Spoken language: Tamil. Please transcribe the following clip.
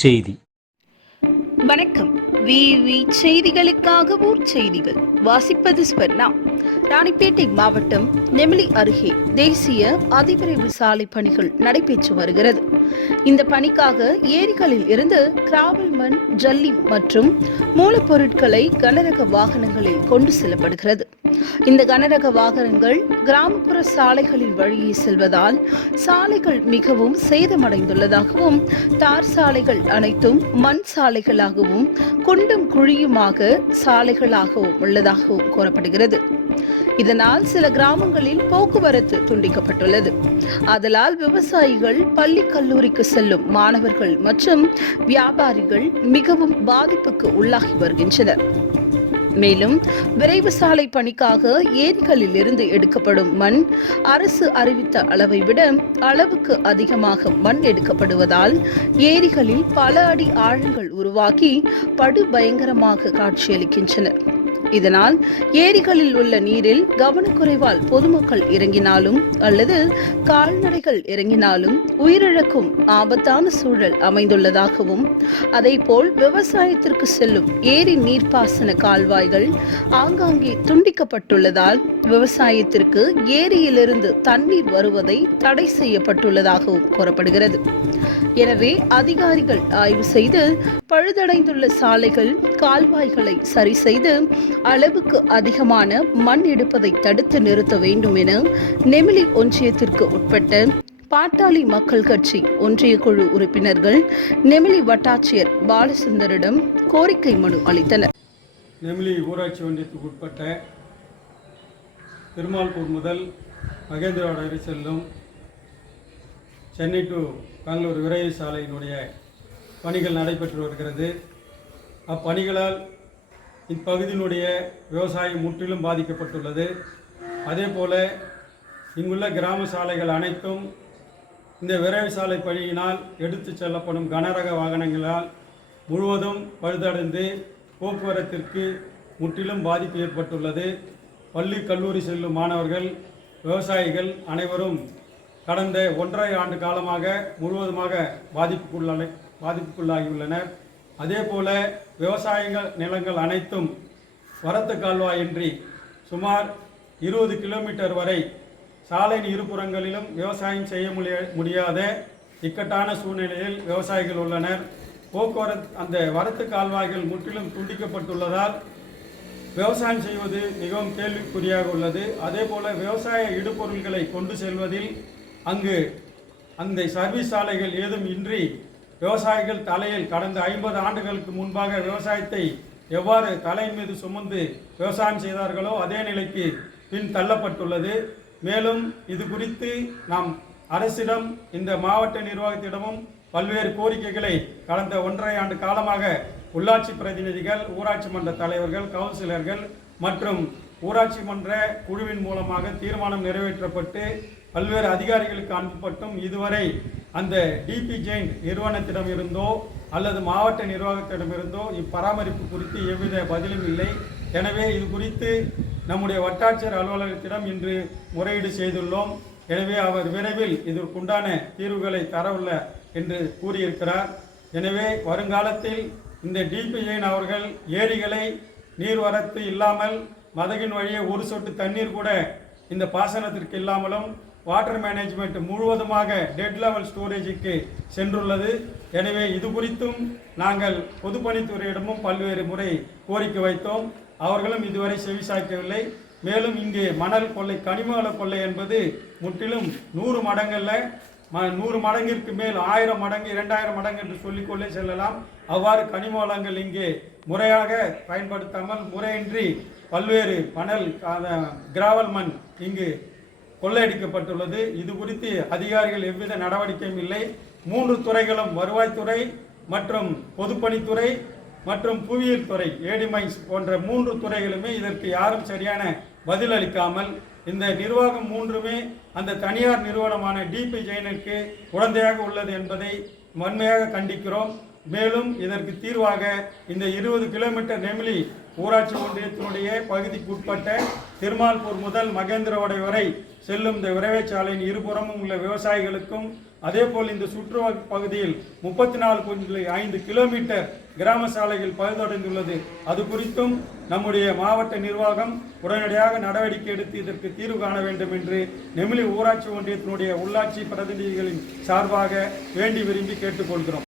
செய்தி. வணக்கம். விவி செய்திகளுக்காக ஊர் செய்திகள். வாசிப்பது ஸ்வர்ணா. ராணிப்பேட்டை மாவட்டம் நெமிலி அருகே தேசிய அதிவிரைவு சாலை பணிகள் நடைபெற்று வருகிறது. இந்த பணிக்காக ஏரிகளில் இருந்து கிராவல் மண் ஜல்லி மற்றும் மூலப்பொருட்களை கனரக வாகனங்களில் கொண்டு செல்லப்படுகிறது. இந்த கனரக வாகனங்கள் கிராமப்புற சாலைகளின் வழியே செல்வதால் சாலைகள் மிகவும் சேதமடைந்துள்ளதாகவும் தார் சாலைகள் அனைத்தும் மண் சாலைகளாகவும் குண்டும் குழியுமாக சாலைகளாகவும் உள்ளதாகவும் கூறப்படுகிறது. இதனால் சில கிராமங்களில் போக்குவரத்து துண்டிக்கப்பட்டுள்ளது. ஆதலால் விவசாயிகள் பள்ளி கல்லூரிக்கு செல்லும் மாணவர்கள் மற்றும் வியாபாரிகள் மிகவும் பாதிப்புக்கு உள்ளாகி வருகின்றனர். மேலும் விரைவு சாலை பணிக்காக ஏரிகளில் இருந்து எடுக்கப்படும் மண் அரசு அறிவித்த அளவை விட அளவுக்கு அதிகமாக மண் எடுக்கப்படுவதால் ஏரிகளில் பல அடி ஆழங்கள் உருவாகி படுபயங்கரமாக காட்சியளிக்கின்றன. இதனால் ஏரிகளில் உள்ள நீரில் கவனக்குறைவால் பொதுமக்கள் இறங்கினாலும் அல்லது கால்நடைகள் இறங்கினாலும் உயிரிழக்கும் ஆபத்தான சூழல் அமைந்துள்ளதாகவும் அதேபோல் விவசாயத்திற்கு செல்லும் ஏரி நீர்ப்பாசன கால்வாய்கள் ஆங்காங்கே துண்டிக்கப்பட்டுள்ளதால் விவசாயத்திற்கு ஏரியிலிருந்து தண்ணீர் வருவதை தடை செய்யப்பட்டுள்ளதாகவும் கூறப்படுகிறது. எனவே அதிகாரிகள் ஆய்வு செய்து பழுதடைந்துள்ள சாலைகள் கால்வாய்களை சரி செய்து அளவுக்கு அதிகமான மண் எடுப்பதை தடுத்து நிறுத்த வேண்டும் என நெமிலி ஒன்றியத்திற்கு உட்பட்ட பாட்டாளி மக்கள் கட்சி ஒன்றிய குழு உறுப்பினர்கள் நெமிலி வட்டாட்சியர் பாலசுந்தரிடம் கோரிக்கை மனு அளித்தனர். நெமிலி ஊராட்சி ஒன்றியத்துக்கு உட்பட்ட பெருமாள்பூர் முதல் மகேந்திரவாட வரை செல்லும் சென்னை டு பெங்களூர் விரைவு சாலையினுடைய பணிகள் நடைபெற்று வருகிறது. அப்பணிகளால் இப்பகுதியினுடைய விவசாயம் முற்றிலும் பாதிக்கப்பட்டுள்ளது. அதே போல இங்குள்ள கிராம சாலைகள் அனைத்தும் இந்த விரைவு சாலை பணியினால் எடுத்துச் செல்லப்படும் கனரக வாகனங்களால் முழுவதும் பழுதடைந்து போக்குவரத்திற்கு முற்றிலும் பாதிப்பு ஏற்பட்டுள்ளது. பள்ளி கல்லூரி செல்லும் மாணவர்கள் விவசாயிகள் அனைவரும் கடந்த ஒன்றரை ஆண்டு காலமாக முழுவதுமாக பாதிப்புக்குள்ள பாதிப்புக்குள்ளாகியுள்ளனர். அதே போல விவசாயங்கள் நிலங்கள் அனைத்தும் வரத்து கால்வாயின்றி சுமார் இருபது கிலோமீட்டர் வரை சாலையின் இருபுறங்களிலும் விவசாயம் செய்ய முடிய முடியாத இக்கட்டான சூழ்நிலையில் விவசாயிகள் உள்ளனர். போக்குவரத்து அந்த வரத்து கால்வாய்கள் முற்றிலும் துண்டிக்கப்பட்டுள்ளதால் விவசாயம் செய்வது மிகவும் கேள்விக்குறியாக உள்ளது. அதே போல விவசாய இடுபொருட்களை கொண்டு செல்வதில் அங்கு அந்த சர்வீஸ் சாலைகள் ஏதும் இன்றி விவசாயிகள் தலையில் கடந்த ஐம்பது ஆண்டுகளுக்கு முன்பாக விவசாயத்தை எவ்வாறு தலையின் மீது சுமந்து விவசாயம் செய்தார்களோ அதே நிலைக்கு பின் தள்ளப்பட்டுள்ளது. மேலும் இது குறித்து நாம் அரசிடம் இந்த மாவட்ட நிர்வாகத்திடமும் பல்வேறு கோரிக்கைகளை கடந்த ஒன்றரை ஆண்டு காலமாக உள்ளாட்சி பிரதிநிதிகள் ஊராட்சி மன்ற தலைவர்கள் கவுன்சிலர்கள் மற்றும் ஊராட்சி மன்ற குழுவின் மூலமாக தீர்மானம் நிறைவேற்றப்பட்டு பல்வேறு அதிகாரிகளுக்கு அனுப்பப்பட்டும். இதுவரை அந்த டிபி ஜெயின் நிறுவனத்திடம் இருந்தோ அல்லது மாவட்ட நிர்வாகத்திடமிருந்தோ இப்பராமரிப்பு குறித்து எவ்வித பதிலும் இல்லை. எனவே இது குறித்து நம்முடைய வட்டாட்சியர் அலுவலகத்திடம் இன்று முறையீடு செய்துள்ளோம். எனவே அவர் விரைவில் இதற்குண்டான தீர்வுகளை தரவுள்ள என்று கூறியிருக்கிறார். எனவே வருங்காலத்தில் இந்த டிபி ஜெயின் அவர்கள் ஏரிகளை நீர்வரத்து இல்லாமல் மதகின் வழியே ஒரு சொட்டு தண்ணீர் கூட இந்த பாசனத்திற்கு இல்லாமலும் வாட்டர் மேனேஜ்மெண்ட் முழுவதுமாக டெட் லெவல் ஸ்டோரேஜுக்கு சென்றுள்ளது. எனவே இது குறித்தும் நாங்கள் பொதுப்பணித்துறையிடமும் பல்வேறு முறை கோரிக்கை வைத்தோம். அவர்களும் இதுவரை செவிசாய்க்கவில்லை மேலும் இங்கே மணல் கொள்ளை கனிமவள கொள்ளை என்பது முற்றிலும் நூறு மடங்கள்ல ம நூறு மடங்கிற்கு மேல் ஆயிரம் மடங்கு இரண்டாயிரம் மடங்கு என்று சொல்லிக்கொள்ளே செல்லலாம். அவ்வாறு கனிம வளங்கள் இங்கே முறையாக பயன்படுத்தாமல் முறையின்றி பல்வேறு மணல் கிராவல் மண் இங்கு கொள்ளையடிக்கப்பட்டுள்ளது. இது குறித்து அதிகாரிகள் எவ்வித நடவடிக்கையும் இல்லை. மூன்று துறைகளும் வருவாய்த்துறை மற்றும் பொதுப்பணித்துறை மற்றும் புவியியல் துறை ஏடிமைஸ் போன்ற மூன்று துறைகளுமே இதற்கு யாரும் சரியான பதில் அளிக்காமல் இந்த நிர்வாகம் மூன்றுமே அந்த தனியார் நிறுவனமான டிபி ஜெயினுக்கு குழந்தையாக உள்ளது என்பதை வன்மையாக கண்டிக்கிறோம். மேலும் இதற்கு தீர்வாக இந்த இருபது கிலோமீட்டர் நெமிலி ஊராட்சி ஒன்றியத்தினுடைய பகுதிக்குட்பட்ட திருமால்பூர் முதல் மகேந்திரவடை வரை செல்லும் இந்த விரைவை சாலையின் இருபுறமும் உள்ள விவசாயிகளுக்கும் அதேபோல் இந்த சுற்று பகுதியில் முப்பத்தி நாலு புள்ளி ஐந்து கிலோமீட்டர் கிராம சாலைகள் பழுதடைந்துள்ளது. அது குறித்தும் நம்முடைய மாவட்ட நிர்வாகம் உடனடியாக நடவடிக்கை எடுத்து இதற்கு தீர்வு காண வேண்டும் என்று நெமிலி ஊராட்சி ஒன்றியத்தினுடைய உள்ளாட்சி பிரதிநிதிகளின் சார்பாக வேண்டி விரும்பி கேட்டுக்கொள்கிறோம்.